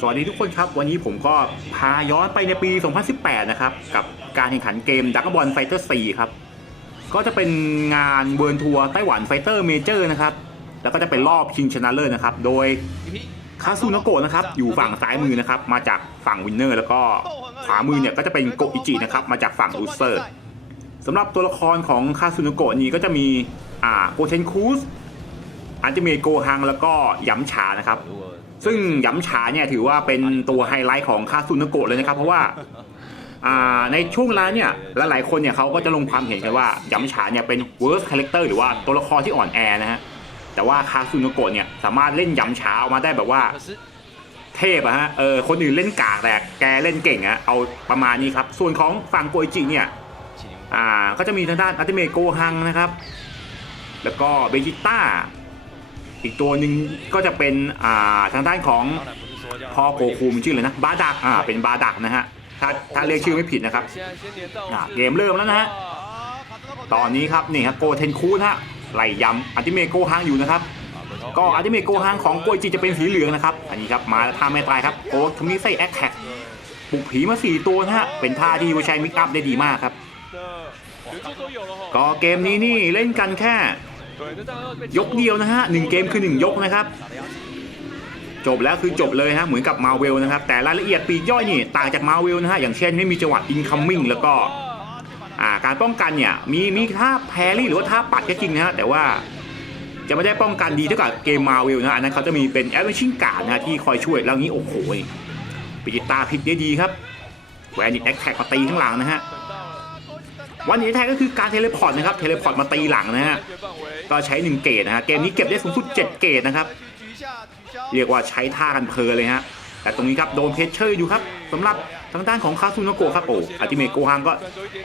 สวัสดีทุกคนครับ วันนี้ผมก็พาย้อนไปในปี 2018 นะครับ กับการแข่งขันเกมดักบอลไฟเตอร์4ครับ ก็จะเป็นงานเวิร์นทัวร์ไต้หวันไฟเตอร์เมเจอร์นะครับ แล้วก็จะเป็นรอบชิงชนะเลิศนะครับ โดยคาซูนโกะนะครับ อยู่ฝั่งซ้ายมือนะครับ มาจากฝั่งวินเนอร์ แล้วก็ขวามือเนี่ยก็จะเป็นโกอิจินะครับ มาจากฝั่งลูเซอร์สำหรับตัวละครของคาซูนโกะนี้ก็จะมีอ่าโกเทนคูสอันติเมโกฮังแล้วก็ยัมฉานะครับ ซึ่งย้ำฉาเนี่ยถือว่าเป็นตัวไฮไลท์ของคาซุนโกะเลยนะครับ เพราะว่าในช่วงเวลาเนี่ยลหลายๆคนเนี่ยเขาก็จะลงความเห็นกันว่าย้ำฉาเนี่ยเป็น worst character หรือว่าตัวละครที่อ่อนแอนะฮะแต่ว่าคาซุนโกะเนี่ยสามารถเล่นย้ำฉาออกมาได้แบบว่าเทพอะฮะเออคนอื่นเล่นกากแต่แกเล่นเก่งอะเอาประมาณนี้ครับ ส่วนของฝั่งโกอิจิเนี่ยอ่าก็จะมีทางด้านอัติเมโกฮังนะครับ แล้วก็เบจิต้า อีกตัวหนึ่งก็จะเป็นอ่าทางด้านของพ่อโกคูมันชื่อเลยนะบาดักอ่าเป็นบาดักนะฮะถ้าถ้าเรียกชื่อไม่ผิดนะครับเกมเริ่มแล้วนะฮะตอนนี้ครับนี่ครับโกเทนคูนะฮะไล่ยำอัติเมโกฮังอยู่นะครับ ก็อัติเมโกฮังของโกจิจะเป็นสีเหลืองนะครับอันนี้ครับมาท่าไม่ตายครับโกทมิไซแอคแท็กปลุกผีมาสี่ตัวนะฮะเป็นท่าที่วิชัยมิกอัพได้ดีมากครับ ก็เกมนี้นี่เล่นกันแค่ ยกเดียวนะฮะหนึ่งเกมคือหนึ่งยกนะครับ จบแล้วคือจบเลยฮะเหมือนกับมาเวลนะครับ แต่รายละเอียดปีกย่อยนี่ต่างจากมาเวลนะฮะอย่างเช่นไม่มีจังหวะอินคัมมิ่งแล้วก็การป้องกันเนี่ยมีมีท่าแพรี่หรือว่าท่าปัดก็จริงนะฮะแต่ว่าจะไม่ได้ป้องกันดีเท่ากับเกมมาเวลนะอันนั้นเขาจะมีเป็นแอดเวนชิ่งการ์ดนะฮะที่คอยช่วยแล้วงี้โอ้โหปิจิตาพลิกได้ดีครับแวนดิแอคแท็กมาตีข้างหลังนะฮะวันนี้แท็กก็คือการเทเลพอร์ตนะครับเทเลพอร์ตมาตีหลังนะฮะ ก็ใช้ 1 เกตนะฮะเกมนี้เก็บได้สูงสุด 7 เกตนะครับ เรียกว่าใช้ท่ากันเพลินเลยฮะแต่ตรงนี้ครับโดนเพชเชอร์อยู่ครับสำหรับทางด้านของคาซูโนโกะครับโอ้อาติเมโกฮังก็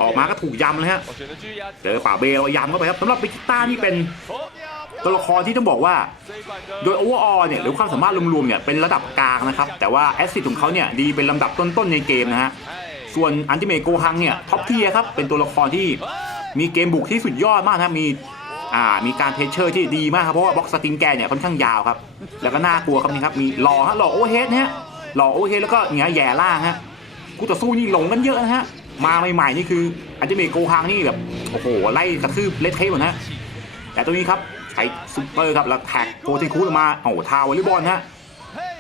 ออกมาก็ถูกยำเลยฮะเจอป่าเบลยำเข้าไปครับสำหรับปิกิต้านี่เป็นตัวละครที่ต้องบอกว่า โดยโอเวอร์ออเนี่ยหรือความสามารถรวมๆเนี่ยเป็นระดับกลางนะครับ แต่ว่าแอสซิดของเขาเนี่ยดีเป็นลำดับต้นๆในเกมนะฮะส่วนอันติเมโกฮังเนี่ยท็อปเทียครับเป็นตัวละครที่มีเกมบุกที่สุดยอดมากนะครับมี อ่ามีการเพชเชอร์ที่ดีมากครับเพราะว่าบ็อกสติงแกเนี่ยค่อนข้างยาวครับ แล้วก็น่ากลัวครับนี่ครับมีหล่อฮะหล่อโอเวอร์เฮดนะฮะหล่อโอเวอร์เฮดแล้วก็เงี้ยแย่ล่างฮะคู่ต่อสู้นี่หลงกันเยอะนะฮะมาใหม่ๆนี่คืออันติเมโกฮังนี่แบบโอ้โหไล่กระทืบเละเทะหมดนะฮะแต่ตัวนี้ครับใช้ซุปเปอร์ครับแล้วแท็กโกเทนคูออกมาโอ้โหทาวอลเลย์บอลฮะ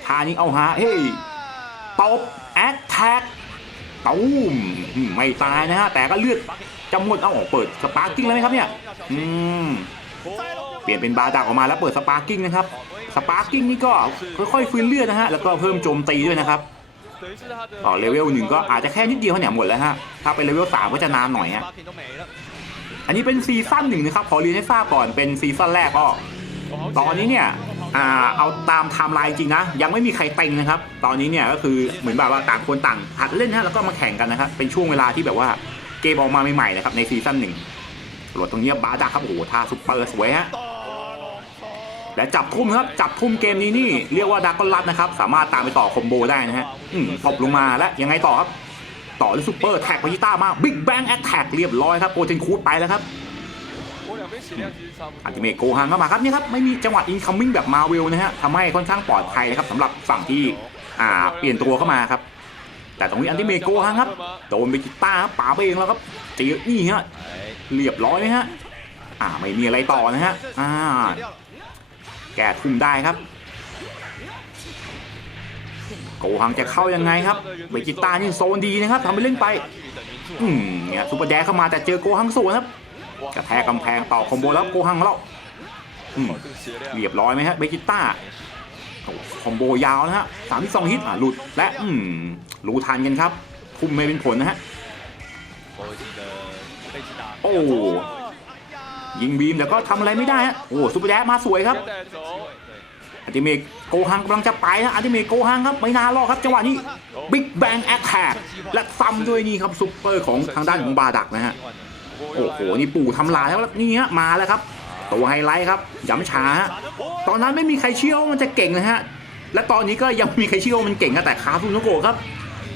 ทานี้เอาฮะเฮ้ยตบแอคแท็กตูมไม่ตายนะฮะแต่ก็เลือด จะหมดเอาออกเปิดสปาร์กิ้งแล้วไหมครับเนี่ยอืมเปลี่ยนเป็นบาดักออกมาแล้วเปิดสปาร์กิ้งนะครับสปาร์กิ้งนี่ก็ค่อยๆฟื้นเลือดนะฮะแล้วก็เพิ่มโจมตีด้วยนะครับต่อเลเวลหนึ่งก็อาจจะแค่นิดเดียวเนี่ยหมดแล้วฮะถ้าเป็นเลเวลสามก็จะนานหน่อยฮะอันนี้เป็นซีซั่นหนึ่งนะครับขอเรียนให้ทราบก่อนเป็นซีซั่นแรกก็ตอนนี้เนี่ยอเอาตามไทม์ไลน์จริงนะ ยังไม่มีใครเต็งนะครับ ตอนนี้เนี่ยก็คือเหมือนแบบว่าต่างคนต่างหัดเล่นนะแล้วก็มาแข่งกันนะครับเป็นช่วงเวลาที่แบบว่า เกมออกมาใหม่ๆนะครับในซีซั่นหนึ่งโหลดตรงเนี้ยบาดักครับโอ้โหท่าซุปเปอร์สวยฮะและจับทุ่มครับจับทุ่มเกมนี้นี่เรียกว่าดากอนลัดนะครับ สามารถตามไปต่อคอมโบได้นะฮะอืมตบลงมาแล้วยังไงต่อครับ ต่อด้วยซุปเปอร์แท็กไปที่ต้ามาบิ๊กแบงแอคแท็กเรียบร้อยครับโปรเทนคูดไปแล้วครับอัติเมโกฮังเข้ามาครับเนี่ยครับไม่มีจังหวะอินคัมมิ่งแบบมาเวลนะฮะทำให้ค่อนข้างปลอดภัยนะครับสำหรับฝั่งที่เปลี่ยนตัวเข้ามาครับ แต่ตรงนี้อันติเมโกฮังครับโดนไปกีต้ารับป๋าไปเองแล้วครับเจีนี่ฮะเรียบร้อยไหมฮะอ่าไม่มีอะไรต่อนะฮะอ่าแกทุ่มได้ครับโกหังจะเข้ายังไงครับเบจิต้านี่โซนดีนะครับทำไปเล่นไปอืมเนี่ยซูเปอร์แดกเข้ามาแต่เจอโกหังโซนครับกระแทกกำแพงต่อคอมโบแล้วโกหังแล้วอืมเรียบร้อยไหมฮะเบจิต้า คอมโบยาวนะฮะสามที่สองฮิตอะหลุดและอืมรู้ทันกันครับ ทุ่มไม่เป็นผลนะฮะโอ้ยิงบีมแต่ก็ทำอะไรไม่ได้ฮะโอ้ซูเปอร์แดมาสวยครับอันติเมกโกฮังกำลังจะไปนะอันติเมกโกฮังครับไม่นานรอครับจังหวะนี้บิ๊กแบงแอคแทกและซ้ำด้วยนี่ครับซุปเปอร์ของทางด้านของบาดักนะฮะโอ้โหนี่ปู่ทำลายแล้วนี่ฮะมาแล้วครับ ตัวไฮไลท์ครับย้ำช้า ตอนนั้นไม่มีใครเชื่อว่ามันจะเก่งนะฮะ และตอนนี้ก็ยังมีใครเชื่อว่ามันเก่งนะแต่คาซุนโนโกะครับ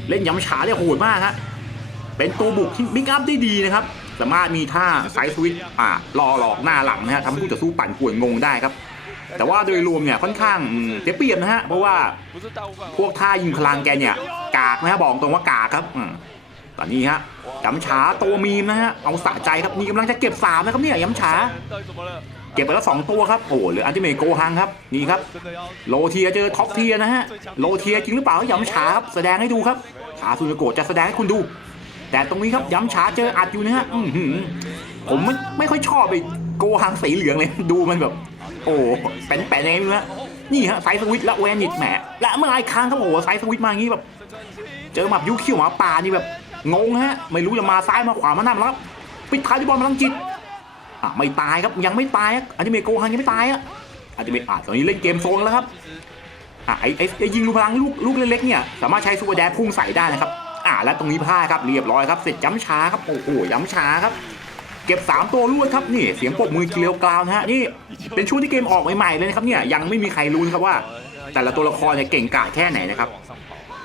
เล่นย้ำช้าเนี่ยโหดมากฮะ เป็นตัวบุกที่บิ๊กอัพได้ดีนะครับ สามารถมีท่าไซส์สวิตช์อ่ารอหลอกหน้าหลังนะฮะทำให้ผู้ต่อสู้ปั่นป่วนงงได้ครับ แต่ว่าโดยรวมเนี่ยค่อนข้างเสียเปรียบนะฮะ เพราะว่าพวกท่ายิงพลังแกเนี่ยกากนะฮะบอกตรงว่ากากครับ ตอนนี้ฮะย้ำฉาตัวมีมนะฮะเอาสะใจครับนี่กำลังจะเก็บสามนะครับเนี่ยย้ำฉาเก็บไปแล้วสองตัวครับโอ้หลืออันติเมโกฮังครับนี่ครับโลเทียเจอท็อปเทียนะฮะโลเทียจริงหรือเปล่าย้ำฉาครับแสดงให้ดูครับชาซูนโกจะแสดงให้คุณดู แต่ตรงนี้ครับย้ำฉาเจออัดอยู่นะฮะผมไม่ไม่ค่อยชอบไอ้โกฮังสีเหลืองเลยดูมันแบบ โอ้แป่นแป่นๆยังไงไม่รู้นะนี่ฮะไซส์สวิตและแวนนิดแหมและเมื่อไรครั้งครับโอ้โหไซส์สวิตมาอย่างนี้แบบ เจอหมับยูคิวหมาป่านี่แบบ งงฮะ ไม่รู้จะมาซ้ายมาขวามาหน้ามาแล้วปิดท้ายด้วยบอลพลังจิตอะไม่ตายครับยังไม่ตายอันนี้เมโกฮังยังไม่ตายอะอันนี้เมอะตอนนี้เล่นเกมโซนแล้วครับอะไอ้ไอ้ยิงลูกพลังลูกลูกเล็กๆเนี่ยสามารถใช้ซูเปอร์แดชพุ่งใส่ได้นะครับอะแล้วตรงนี้พลาดครับเรียบร้อยครับเสร็จย้ำช้าครับโอ้โหย้ำช้าครับเก็บ 3 ตัวรวดครับนี่เสียงปรบมือเกลียวกราวนะฮะนี่เป็นช่วงที่เกมออกใหม่ๆเลยนะครับเนี่ยยังไม่มีใครรู้นะครับว่า แต่ละตัวละครเนี่ยเก่งกาจแค่ไหนนะครับ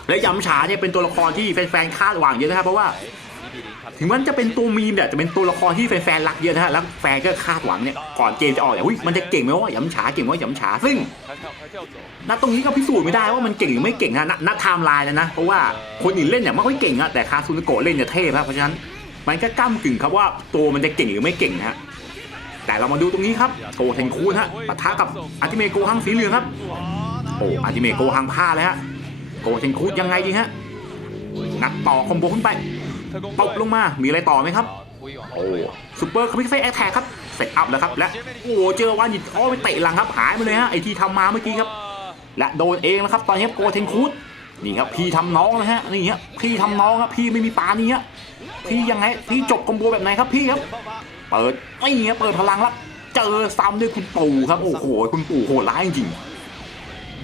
และยำฉาเนี่ยเป็นตัวละครที่แฟนๆคาดหวังเยอะนะครับเพราะว่า ถึงมันจะเป็นตัวมีมเนี่ยจะเป็นตัวละครที่แฟนๆรักเยอะนะฮะแล้วแฟนก็คาดหวังเนี่ยก่อนเกมจะออกเนี่ยอุ้ยมันจะเก่งไหมว่ายำฉาเก่งไหมว่ายำฉาซึ่งณตรงนี้ก็พิสูจน์ไม่ได้ว่ามันเก่งหรือไม่เก่งฮะณณไทม์ไลน์นะนะเพราะว่าคนอื่นเล่นเนี่ยไม่ค่อยเก่งอะแต่คาซูนโกะเล่นเนี่ยเทพครับเพราะฉะนั้นมันก็ก้ากึ่งครับว่าตัวมันจะเก่งหรือไม่เก่งนะฮะแต่เรามาดูตรงนี้ครับโกเทนคูนฮะปะทะกับอาติเมโกฮังสีเหลืองครับโอ้อาติเมโกฮังพลาเลยฮะ โกเทนคูนยังไงดีฮะงัดต่อคอมโบขึ้นไปตกลงมา มีอะไรต่อไหมครับ โอ้ซูเปอร์คอมิกเซแอคแท็กครับ เสร็จอัพแล้วครับ และ โอ้เจอวานหยิบอ้อไปเตะหลังครับ หายไปเลยฮะ ไอที่ทำมาเมื่อกี้ครับ และโดนเองนะครับ ตอนนี้โกเทนคูดนี่ครับ พี่ทำน้องนะฮะ นี่ฮะ พี่ทำน้องครับ พี่ไม่มีปานี่ฮะ พี่ยังไง พี่จบคอมโบแบบไหนครับพี่ครับ เปิดนี่ครับเปิดพลังแล้ว เจอซ้ำด้วยคุณปู่ครับ โอ้โห คุณปู่โหดร้ายจริง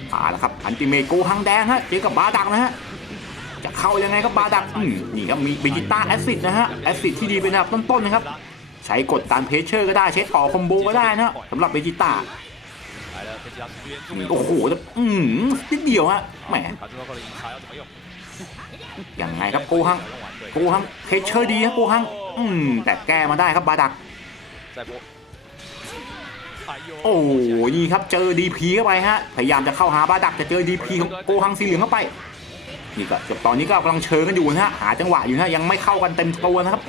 ๆอ่าแล้วครับอันติเมโกฮังแดงฮะเจอกับบาดักนะฮะจะเข้ายังไงครับบาดักอืมนี่ครับมีเบจิต้าแอซิดนะฮะแอซิดที่ดีเป็นอันดับต้นๆนะครับใช้กดตามเพชเชอร์ก็ได้ใช้ต่อคอมโบก็ได้นะสำหรับเบจิต้าโอ้โหแต่อืมนิดเดียวฮะแหมยังไงครับโกฮังโกฮังเพชเชอร์ดีครับโกฮังอืมแต่แก้มาได้ครับบาดัก โอ้ยนี่ครับเจอดีพีเข้าไปฮะพยายามจะเข้าหาบาดักจะเจอดีพีของโกฮังสีเหลืองเข้าไปนี่ก็จบตอนนี้ก็กำลังเชิงกันอยู่นะฮะหาจังหวะอยู่นะยังไม่เข้ากันเต็มตัวนะครับ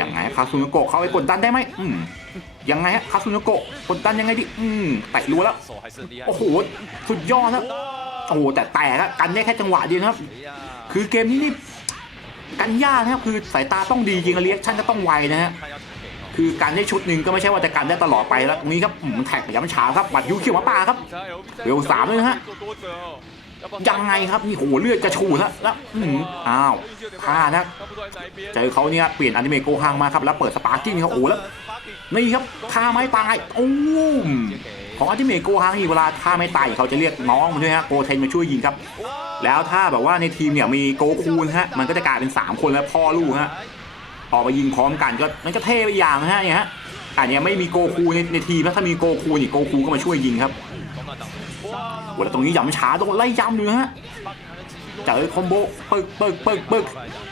ยังไงคาซุนโกะเข้าไปกดดันได้ไหมอืมยังไงฮะคาซุนโกะกดดันยังไงดิอืมแตะรัวแล้วโอ้โหสุดยอดนะโอ้โหแต่แตกอะกันได้แค่จังหวะเดียวนะครับ คือเกมนี้นี่กันยากนะครับคือสายตาต้องดีจริงเรียกชั่นก็ต้องไวนะฮะ คือการได้ชุดหนึ่งก็ไม่ใช่ว่าจะกันได้ตลอดไปแล้วตรงนี้ครับอืมแท็กย้ำฉาครับบัดยูเขียวมาป่าครับเร็วสามเลยฮะยังไงครับนี่โหเลือดกระชูดฮะแล้วอืมอ้าวพลาดนะเจอเขาเนี่ยเปลี่ยนอนิเมะโกฮังมาครับแล้วเปิดสปาร์กิ้งครับโอ้แล้วนี่ครับท่าไม้ตายโอ้มของอนิเมะโกฮังนี่เวลาท่าไม้ตายเขาจะเรียกน้องมาด้วยฮะโกเทนมาช่วยยิงครับ แล้วถ้าแบบว่าในทีมเนี่ยมีโกคูนฮะมันก็จะกลายเป็น 3 คนแล้วพ่อลูกฮะ ออกมายิงพร้อมกันก็มันก็เท่ไปอย่างนะฮะเนี่ยฮะอันเนี้ยไม่มีโกคูในในทีมแล้วถ้ามีโกคูนี่โกคูก็มาช่วยยิงครับโอ้แล้วตรงนี้ย้ำช้าตรงไล่ย้ำอยู่นะฮะเจอคอมโบปึกปึกปึกปึก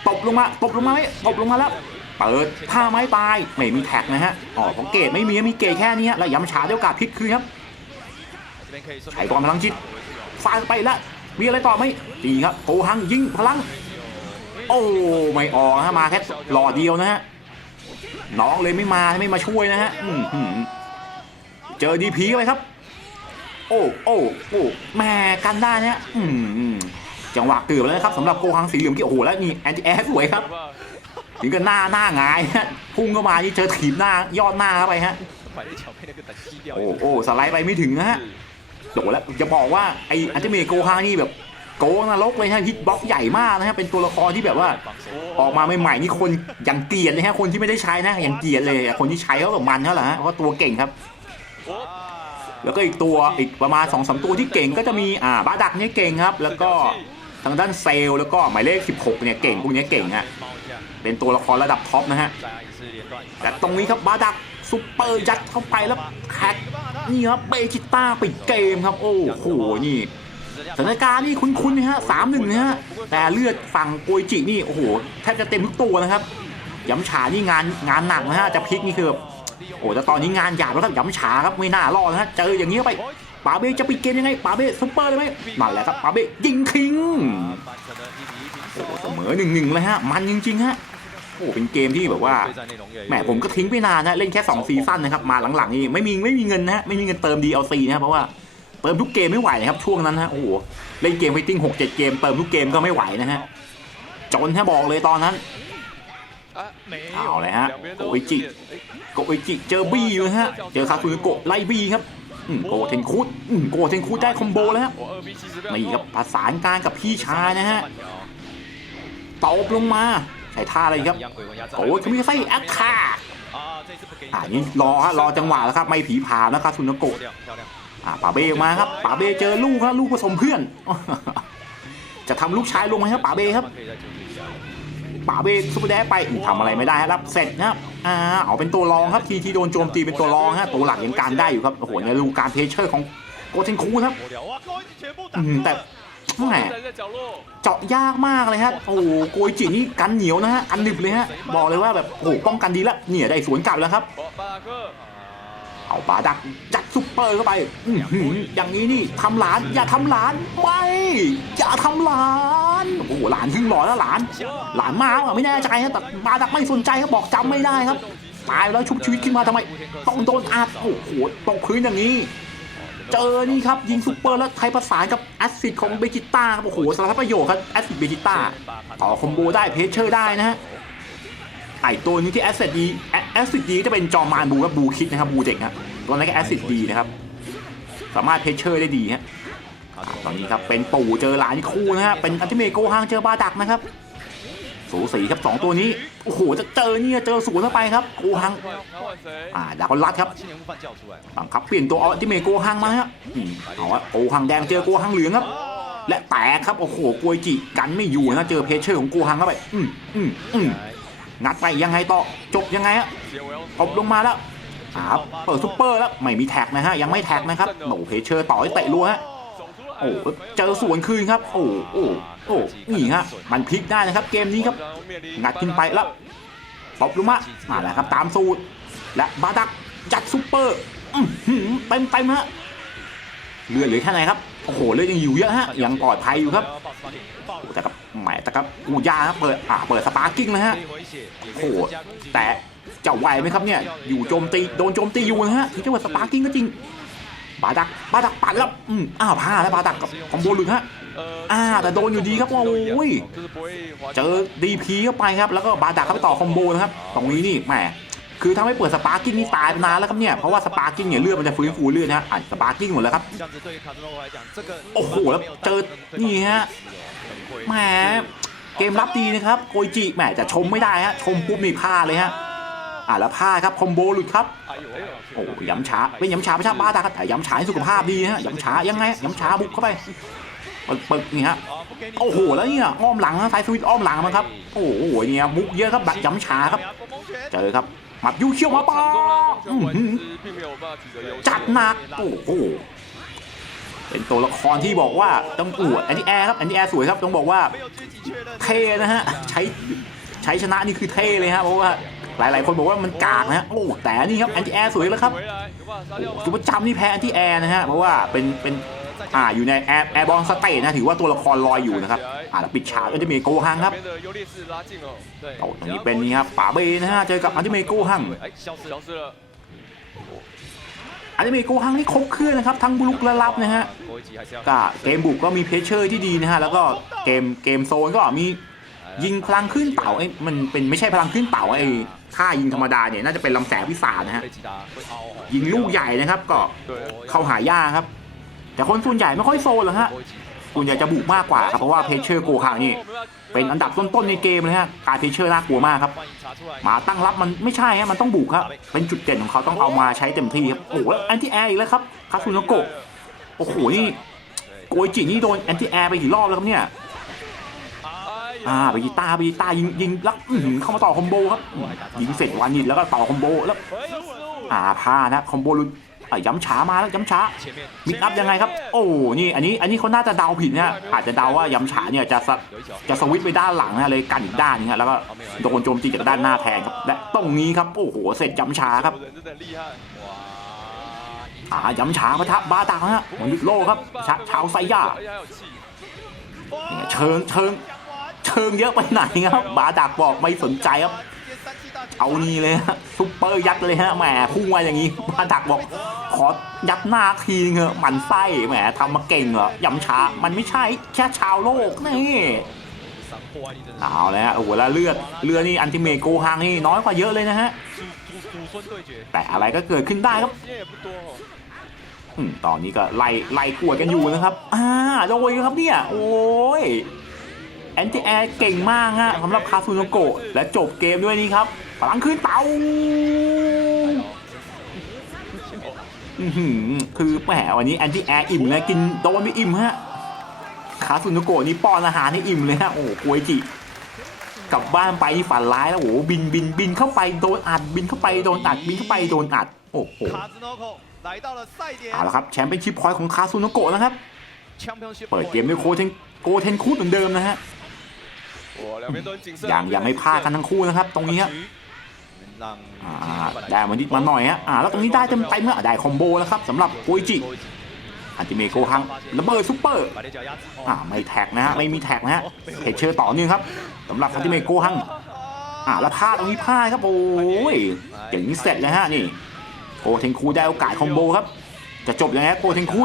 ตบลงมาตบลงมาไหมตบลงมาแล้วเปิดท่าไม้ตายไม่มีแท็กนะฮะอ๋อของเกตไม่มีมีเกตแค่นี้ฮะแล้วย้ำช้าเดียวกับพลิกคืนครับใช้กองพลังจิตฟาดไปแล้วมีอะไรต่อไหมดีครับโกหังยิงพลัง โอ้ไม่ออกฮะมาแค่หล่อเดียวนะฮะน้องเลยไม่มาไม่มาช่วยนะฮะเจอดีพีไปครับ โอ้โอ้โอ้แม่กันได้นะอืมจังหวะเกือบแล้วนะครับสำหรับโกฮังสีเหลืองที่โอ้โหแล้วนี่แอนตี้แอร์สวยครับถึงกับหน้าหน้าหงายฮะพุ่งเข้ามานี่เจอถีบหน้ายอดหน้าเข้าไปฮะโอ้โอ้สไลด์ไปไม่ถึงนะฮะโดแล้วจะบอกว่าไออันเจเมโกฮังนี่แบบ โกงนรกเลยฮะฮิตบ็อกใหญ่มากนะฮะเป็นตัวละครที่แบบว่าออกมาใหม่ๆนี่คนอยังเกลียดเลยฮะคนที่ไม่ได้ใช้นะอยังเกลียดเลยคนที่ใช้เขาแบบมันเขาเหรอฮะเพราะตัวเก่งครับแล้วก็อีกตัวอีกประมาณ2อสตัวที่เก่งก็จะมีอ่าบาดักเนี่ยเก่งครับ แล้วก็ทางด้านเซลแล้วก็หมายเลข 16เนี่ยเก่งพวกนี้เก่งฮะเป็นตัวละครระดับท็อปนะฮะแต่ตรงนี้ครับบาดักซุปเปอร์ยัดเข้าไปแล้วแคกนี่ครับเบจิต้าปิดเกมครับ โอ้โหนี่ สถานการณ์นี่คุ้นๆนะฮะสามหนึ่งนะฮะแต่เลือดฝั่งโกยจินี่โอ้โหแทบจะเต็มทุกตัวนะครับย้ำฉานี่งานงานหนักนะฮะจะพลิกนี่คือโอ้แต่ตอนนี้งานหยาบแล้วครับย้ำฉาครับไม่น่ารอดนะฮะเจออย่างนี้ไปปาเบ้จะปิดเกมยังไงปาเบ้ซุปเปอร์เลยไหมมาแล้วครับปาเบ้ยิงคิงโอ้เสมอหนึ่งหนึ่งเลยฮะมันจริงๆฮะโอ้เป็นเกมที่แบบว่าแหมผมก็ทิ้งไปนานนะเล่นแค่2ซีซั่นนะครับมาหลังๆนี่ไม่มีไม่มีเงินนะฮะไม่มีเงินเติม DLC นะครับเพราะว่า เติมทุกเกมไม่ไหวนะครับช่วงนั้นฮะโอ้โหเล่นเกมไฟติ้งหกเจ็ดเกมเติมทุกเกมก็ไม่ไหวนะฮะจนแค่บอกเลยตอนนั้นเอาเลยฮะโอ้ยจิโกเอจิเจอบี้อยู่ฮะเจอคาซุโกะไล่บี้ครับโกเทนคุดโกเทนคุดได้คอมโบแล้วฮะนี่ครับประสานการกับพี่ชายนะฮะตบลงมาใช้ท่าอะไรครับโอ้ยเขามีไส้แอคคาอ่านี่รอฮะรอจังหวะแล้วครับไม่ผีผานะครับซุนโกะ ป่าเบออกมาครับป่าเบเจอลูกครับลูกผสมเพื่อน จะทำลูกชายลงไหมครับป่าเบครับป่าเบซุปเปอร์แดชไปอืมทำอะไรไม่ได้ฮะรับเสร็จนะครับอ่าเอาเป็นตัวรองครับทีที่โดนโจมตีเป็นตัวรองฮะตัวหลักยังการได้อยู่ครับโอ้โหในรูการเพชเชอร์ของโกเทนคูครับอืมแต่แหมเจาะยากมากเลยฮะโอ้โหโกยจินี่กันเหนียวนะฮะอันหนึบเลยฮะบอกเลยว่าแบบโอ้โหป้องกันดีแล้วเนี่ยได้สวนกลับแล้วครับ เอาปาดักจัดซุปเปอร์เข้าไปอื้อหืออย่างนี้นี่ทำหลาน อย่าทำหลาน ไม่ อย่าทำหลาน โอ้โหหลานขึ้นหล่อแล้วหลาน หลานมาอะไม่แน่ใจครับแต่ปาดักไม่สนใจครับบอกจำไม่ได้ครับ ตายแล้วชุบชีวิตขึ้นมาทำไม ต้องโดนอัดโอ้โหตกพื้นอย่างนี้ เจอนี่ครับยิงซุปเปอร์แล้วไทยประสานกับแอสซิดของเบจิต้าครับโอ้โหสารพัดประโยชน์ครับแอสซิดเบจิต้าต่อคอมโบได้เพชเชอร์ได้นะฮะ ไอตัวนี้ที่แอสซิดดีแอสซิดดีจะเป็นจอมานบูและบูคิดนะครับบูเด็กครับตัวนั้นก็แอสซิดดีนะครับสามารถเพชเชอร์ได้ดีฮะตอนนี้ครับเป็นปู่เจอหลานคู่นะฮะเป็นอัลติเมโกฮังเจอบาดักนะครับสูสีครับสองตัวนี้โอ้โหจะเจอเนี่ยเจอสวนเข้าไปครับโกฮังอ่าดากอนรัดครับบังคับเปลี่ยนตัวอาที่เมโกฮังมาฮะอืมเอาอะโกฮังแดงเจอโกฮังเหลืองครับและแตกครับโอ้โหกวยจิกันไม่อยู่นะเจอเพชเชอร์ของโกฮังเข้าไปอืมอืมอืม งัดไปยังไงต่อจบยังไงอะตบลงมาแล้วครับเปิดซุปเปอร์แล้วไม่มีแท็กนะฮะยังไม่แท็กนะครับโอ้เพชเชอร์ต่อให้เตะรัวฮะโอ้เจอสวนคืนครับ โอ้โอ้โอ้นี่ฮะมันพลิกได้นะครับ เกมนี้ครับงัดขึ้นไปแล้วตบลงมามาแล้วครับตามสูตร และบาดักจัดซุปเปอร์อืเต็มเต็มฮะเลือดเหลือแค่ไหนครับโอ้โหเลือดยังอยู่เยอะฮะยังปลอดภัยอยู่ครับแต่กับ หมแต่กับอูยาครับเปิดอ่าเปิดสปาร์กิ้งนะฮะโอ้โหแต่จะไหวไหมครับเนี่ยอยู่โจมตีโดนโจมตีอยู่นะฮะถึงจะว่าสปาร์กิ้งก็จริงบาดักบาดักปัดแล้วอืมอ้าวพลาดแล้วบาดักกับคอมโบหลุดฮะอ่าแต่โดนอยู่ดีครับโอ้ยเจอดีพีเข้าไปครับ แล้วก็บาดักเข้าไปต่อคอมโบนะครับตรงนี้นี่แหมคือถ้าไม่เปิดสปาร์กิ้งนี่ตายนานแล้วครับเนี่ย เพราะว่าสปาร์กิ้งเนี่ยเลือดมันจะฟื้นฟูเลือดนะฮะอะสปาร์กิ้งหมดแล้วครับ โอ้โหแล้วเจอนี่ฮะ แหมเกมรับดีนะครับโกยจิแหมจะชมไม่ได้ฮะชมปุ๊บนี่พลาดเลยฮะอ่าแล้วพลาดครับคอมโบหลุดครับโอ้ย้ำช้าเป็นย้ำช้าไม่ใช่บ้าตาครับแต่ย้ำช้าให้สุขภาพดีฮะย้ำช้ายังไงย้ำช้าบุกเข้าไปปึกปึกนี่ฮะโอ้โหแล้วเนี่ยอ้อมหลังนะสายสวิตช์อ้อมหลังมันครับโอ้โหเนี่ยมุกเยอะครับบักย้ำช้าครับเจอครับหมับยูเคียวมาปาอื้อหือจัดหนักโอ้โห เป็นตัวละครที่บอกว่าต้องอวดแอนตี้แอร์ครับแอนตี้แอร์สวยครับต้องบอกว่าเท่นะฮะใช้ใช้ชนะนี่คือเท่เลยฮะเพราะว่าหลาย ๆ คนบอกว่ามันกากนะฮะโอ้แต่นี่ครับแอนตี้แอร์สวยแล้วครับคือประจำนี่แพ้แอนตี้แอร์นะฮะเพราะว่าเป็นเป็นอ่าอยู่ในแอร์แอร์บอลสเตทนะถือว่าตัวละครลอยอยู่นะครับอ่าปิดฉากก็จะมีโกฮังครับโอ้ตรงนี้เป็นนี่ครับป๋าเบนะฮะเจอกับอันติเมโกฮัง อันติเมโกฮังนี่ครบเครื่องนะครับ ทั้งบุลุกและรับนะฮะก็เกมบุกก็มีเพชเชอร์ที่ดีนะฮะ แล้วก็เกมเกมโซนก็มียิงพลังขึ้นเต่าไอ้มันเป็นไม่ใช่พลังขึ้นเต่าไอ้ท่ายิงธรรมดาเนี่ยน่าจะเป็นลำแสงพิศานะฮะยิงลูกใหญ่นะครับก็เข้าหายากครับ แต่คนส่วนใหญ่ไม่ค่อยโซนหรอกฮะ ส่วนใหญ่จะบุกมากกว่าครับเพราะว่าเพชเชอร์โกคังนี่เป็นอันดับต้นๆในเกมเลยฮะการเพชเชอร์น่ากลัวมากครับมาตั้งรับมันไม่ใช่ฮะมันต้องบุกครับเป็นจุดเด่นของเขาต้องเอามาใช้เต็มที่ครับโอ้โหแอนตี้แอร์อีกแล้วครับคาซุนโกะโอ้โหนี่โกยจินี่โดนแอนตี้แอร์ไปกี่รอบแล้วครับเนี่ยอ่าไปกีตาไปกีตายิงยิงแล้วเข้ามาต่อคอมโบครับยิงเสร็จวันนิดแล้วก็ต่อคอมโบแล้วอ่าพานะคอมโบลุดอะ ย้ำช้ามาแล้วย้ำช้ามิกอัพยังไงครับ โอ้นี่อันนี้อันนี้เขาน่าจะเดาผิดนะอาจจะเดาว่าย้ำช้าเนี่ยจะสะจะสวิตช์ไปด้านหลังนะเลยกันอีกด้านนึงฮะแล้วก็โดนโจมตีจากด้านหน้าแทนครับและตรงนี้ครับโอ้โหเสร็จย้ำช้าครับอ่าย้ำช้าปะทะบาตาฮะมนุษย์โลกครับชาชาวไซย่าเนี่ยเชิงเชิงเชิงเยอะไปไหนครับ บาดักบอกไม่สนใจครับ เอานี่เลยฮะซุปเปอร์ยัดเลยฮะแหมพุ่งมาอย่างนี้บาดักบอกขอยัดหน้าทีนึงเหอะหมันไส้แหมทำมาเก่งเหรอยำช้ามันไม่ใช่แค่ชาวโลกนี่เอาเลยฮะโอ้โหแล้วเลือดเลือดนี่อันติเมโกฮังนี่น้อยกว่าเยอะเลยนะฮะแต่อะไรก็เกิดขึ้นได้ครับอืมตอนนี้ก็ไล่ไล่กวดกันอยู่นะครับอ่าโดยครับเนี่ยโอ้ยแอนตี้แอร์เก่งมากฮะสำหรับคาซูโนโกะและจบเกมด้วยนี่ครับ พลังคืนเต่าคือแหมวันนี้แอนตี้แอร์อิ่มเลยกินโดนไม่อิ่มฮะคาสุนุโกะนี่ป้อนอาหารให้อิ่มเลยฮะโอ้โกยจิกลับบ้านไปฝันร้ายแล้วโอ้บินบินบินเข้าไปโดนอัดบินเข้าไปโดนอัดบินเข้าไปโดนอัดโอ้โหเอาละครับแชมป์เป็นชิปพอยของคาซุโนโกะนะครับเปิดเกมด้วยโคเทนโกเทนคูดเหมือนเดิมนะฮะอย่างยังไม่พลาดกันทั้งคู่นะครับ ตรงนี้ครับ ได้มานิดมาหน่อยฮะแล้วตรงนี้ได้เต็มไปหมฮะได้คอมโบนะครับสำหรับโกอิจิอันติเมโกฮังระเบิดซุปเปอร์อ่าไม่แท็กนะฮะไม่มีแท็กนะฮะเฮเชอร์ต่อเนื่องครับสำหรับอันติเมโกฮังอ่าแล้วพลาดตรงนี้พลาดครับโอ้ยอย่างนี้เสร็จแล้วฮะนี่โกเทงคูได้โอกาสคอมโบครับจะจบยังไงโกเทงคู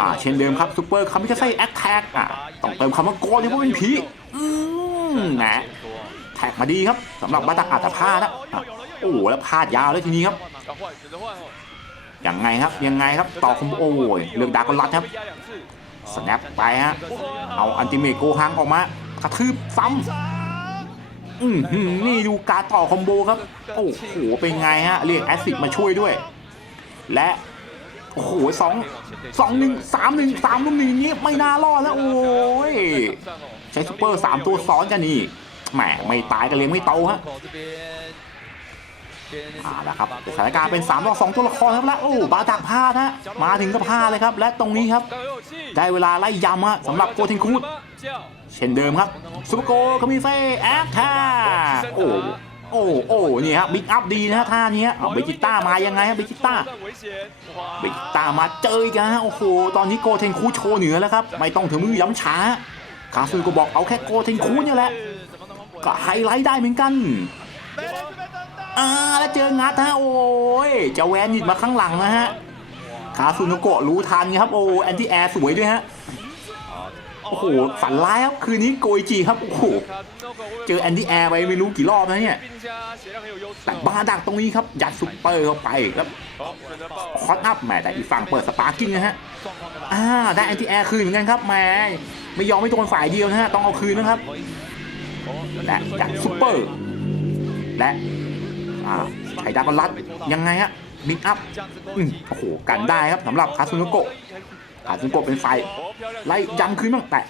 อ่าเช่นเดิมครับซูเปอร์คามิคาไซแอคแท็กอ่าต้องเติมคำว่าโกนี่เพราะเป็นผีอืมนะ แท็กมาดีครับสำหรับบาตักอาจจะพลาดนะโอ้โหแล้วพลาดยาวเลยทีนี้ครับยังไงครับยังไงครับต่อคอมโบโอ้ยเลือกดากอนรัดครับสแนปไปฮะเอาอันติเมโกฮังออกมากระทืบซ้ำอืมนี่ดูการต่อคอมโบครับโอ้โหเป็นไงฮะเรียกแอซิดมาช่วยด้วย และโอ้โหสองสองหนึ่งสามหนึ่งสามลูกหนึ่งนี้ไม่น่ารอดแล้วโอ้ยใช้ซูเปอร์สามตัวซ้อนกันนี่ แหมไม่ตายกันเลยงไม่โตฮะอ่าแล้วครับสถานการณ์เป็น3ามต่อสองตัวละครครับแล้วโอ้บาจากพลาดฮะมาถึงก็พลาดเลยครับ และตรงนี้ครับ ได้เวลาไล่ยำฮะสำหรับโกเทนคูดเช่นเดิมครับซูเปอร์โกคามิเซ่แอคท่าโอ้โอ้โอ้นี่ฮะบิ๊กอัพดีนะฮะท่านี้เอาเบจิต้ามายังไงฮะเบจิต้าเบกตามาเจออีกันฮะโอ้โหตอนนี้โกเทนคูโชว์เหนือแล้วครับ ไม่ต้องถึงมือย้ำช้าคาซุยก็บอกเอาแค่โกเทนคูเนี่ยแหละ ก็ไฮไลท์ได้เหมือนกันอ่าแล้วเจองัดฮะโอ้ยจะแวนหยิบมาข้างหลังนะฮะคาซุโนโกะรู้ทันครับโอ้แอนตี้แอร์สวยด้วยฮะโอ้โหฝันร้ายครับคืนนี้โกยจีครับโอ้โหเจอแอนตี้แอร์ไปไม่รู้กี่รอบนะเนี่ยแต่บ้าดักตรงนี้ครับยัดซุปเปอร์เข้าไปแล้วคอตอัพแหมแต่อีกฝั่งเปิดสปาร์กิ้งนะฮะอ่าได้แอนตี้แอร์คืนเหมือนกันครับแหมไม่ยอมไม่โดนฝ่ายเดียวนะฮะต้องเอาคืนนะครับ และยัดซุปเปอร์ และอ่าใช้ดากอนรัดยังไงฮะมิกอัพโอ้โหกันได้ครับสำหรับคาซุโนโกะคาซุโนโกะเป็นฝ่ายไล่ยังคืนบ้างแต่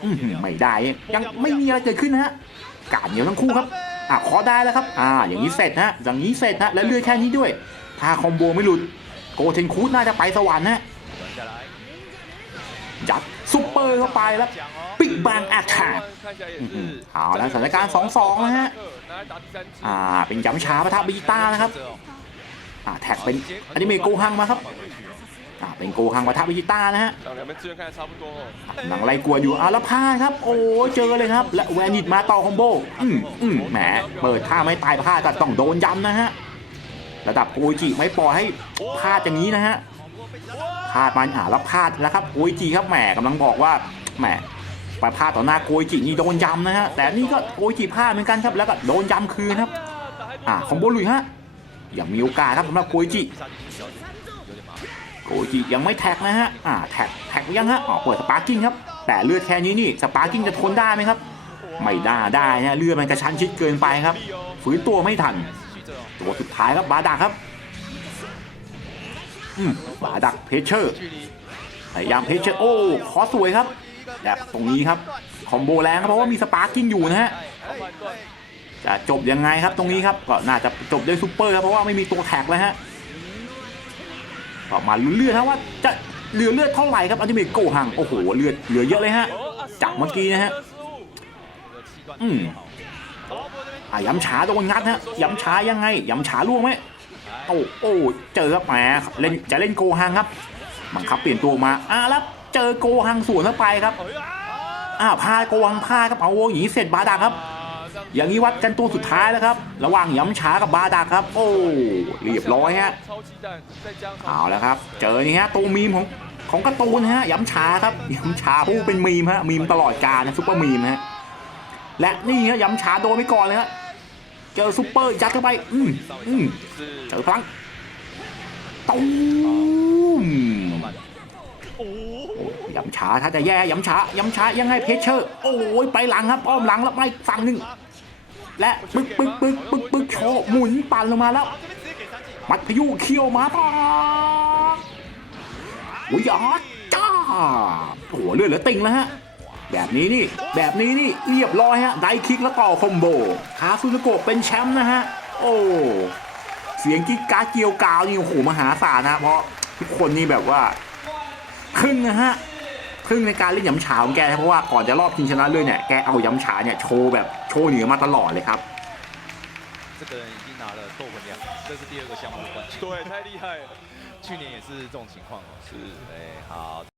ไม่ได้ยังไม่มีอะไรเกิดขึ้นนะฮะการเหนียวทั้งคู่ครับอะขอได้แล้วครับอ่าอย่างนี้เสร็จฮะอย่างนี้เสร็จฮะแล้วเลือดแค่นี้ด้วย ถ้าคอมโบไม่หลุดโกเทนคูดน่าจะไปสวรรค์นะยัด ซุปเปอร์เข้าไปแล้วปิดบางแอคแท็กเอาแล้วสถานการณ์2-2นะฮะอ่าเป็นย้ำช้าปะทะบีต้านะครับอ่าแท็กเป็นอันนี้เมโกฮังมาครับอ่าเป็นโกฮังปะทะบีต้านะฮะหลังไล่กลัวอยู่อาแล้วพาครับ โอ้เจอเลยครับ และแวนิดมาต่อคอมโบอืมอืมแหมเปิดท่าไม่ตายพลาดก็ต้องโดนย้ำนะฮะระดับโอจิไม่ปล่อยให้พลาดอย่างนี้นะฮะ พลาดมันอ่าแล้วพลาดแล้วครับโอจิครับแหมกำลังบอกว่าแหมไปพลาดต่อหน้าโกยจินี่โดนย้ำนะฮะแต่นี่ก็โกยจิพลาดเหมือนกันครับแล้วก็โดนย้ำคืนครับอ่าคอมโบลุยฮะยังมีโอกาสครับสำหรับโกยจิโกจิยังไม่แท็กนะฮะอ่าแท็กแท็กยังฮะอ๋อเปิดสปาร์กิ้งครับแต่เลือดแค่นี้นี่สปาร์กิ้งจะทนได้ไหมครับ ไม่ได้ได้นะเลือดมันกระชั้นชิดเกินไปครับ ฝืนตัวไม่ทันตัวสุดท้ายครับบาดักครับ บาดักเพเชอร์พยายามเพเชอร์โอ้ขอสวยครับแบบตรงนี้ครับคอมโบแรงครับเพราะว่ามีสปาร์กิ้งอยู่นะฮะจะจบยังไงครับตรงนี้ครับก็น่าจะจบด้วยซูเปอร์ครับเพราะว่าไม่มีตัวแท็กแล้วฮะต่อมาเลือดนะว่าจะเหลือเลือดเท่าไหร่ครับอัลติเมีโกหังโอ้โหเลือดเหลือเยอะเลยฮะจากเมื่อกี้นะฮะอืมอะย้ำช้าโดนงัดฮะย้ำช้ายังไงย้ำช้าล่วงไหม โอ้โอ้เจอครับแหมเล่นจะเล่นโกหังครับบังคับเปลี่ยนตัวมาอะแล้วเจอโกหังสวนเข้าไปครับอ่าพาโกฮังพาครับเอาโอ้ยีเสร็จบาดาครับ อย่างนี้วัดกันตัวสุดท้ายแล้วครับ ระหว่างย้ำช้ากับบาดาครับ โอ้เรียบร้อยฮะเอาแล้วครับ เจอนี่ฮะตัวมีมของของการ์ตูนฮะย้ำช้าครับย้ำช้าผู้เป็นมีมฮะมีมตลอดกาลนะซุปเปอร์มีมฮะและนี่ฮะย้ำช้าโดนไปก่อนเลยฮะ เจอซูเปอร์ยัดเข้าไป อืมอืมเจอพลังตูมย้ำช้าถ้าจะแย่ย้ำช้าย้ำช้ายังให้เพชเชอร์ โอ้ยไปหลังครับอ้อมหลังแล้วไม่ฝั่งหนึ่งและปึกปึกปึกปึกปึกโชว์หมุนปั่นลงมาแล้ว มัดพยุเคียวมาปาโอ้ยยอดจ้าโอ้โหเลือดเหลือติ่งแล้วฮะ แบบนี้นี่ แบบนี้นี่เรียบร้อยฮะ ไดคิกแล้วต่อคอมโบ คาซูนโกะเป็นแชมป์นะฮะ โอ้ เสียงกิ๊กการ์ดเกียวกาวนี่โอ้โหมหาศาลนะ เพราะทุกคนนี่แบบว่าครึ่งนะฮะครึ่งในการเล่นยำฉาของแกนะเพราะว่าก่อนจะรอบชิงชนะเลิศเนี่ย แกเอายำฉาเนี่ยโชว์แบบโชว์เหนือมาตลอดเลยครับ 这个人已经拿了斗魂两，这是第二个项目的冠军。对，太厉害了。去年也是这种情况哦。是哎，好。